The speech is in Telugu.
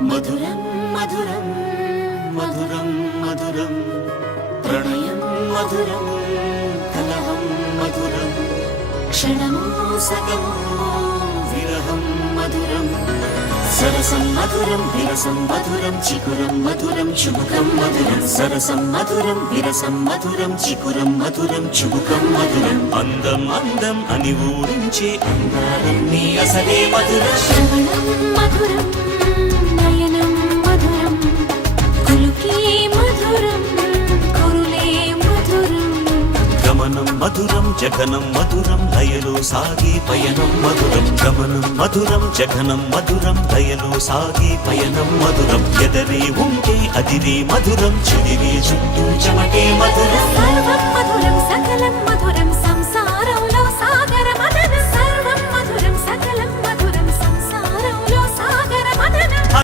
మధురం మధురం మధురం మధురం ప్రణయం మధురం కలహం మధురం క్షణము సగము విరహం మధురం సరసం మధురం విరసం మధురం చికురం మధురం చుబుకం మధురం సరసం మధురం విరసం మధురం చికురం మధురం చుబుకం మధురం అందం అందం అని ఊరించే అందాలన్నీ అసలే మధురం శ్రవణం మధురం నయనం మధురం కులుకే మధురం కురులే మధురం గమనం మధురం జగనం మధురం లయలో సాగే పయనం మధురం గమనం మధురం జగనం మధురం లయలో సాగే పయనం మధురం ఎదరే ఉంటే అదిరే మధురం చెదిరే చుట్టూ చెమటే మధురం సర్వం మధురం సకలం మధురం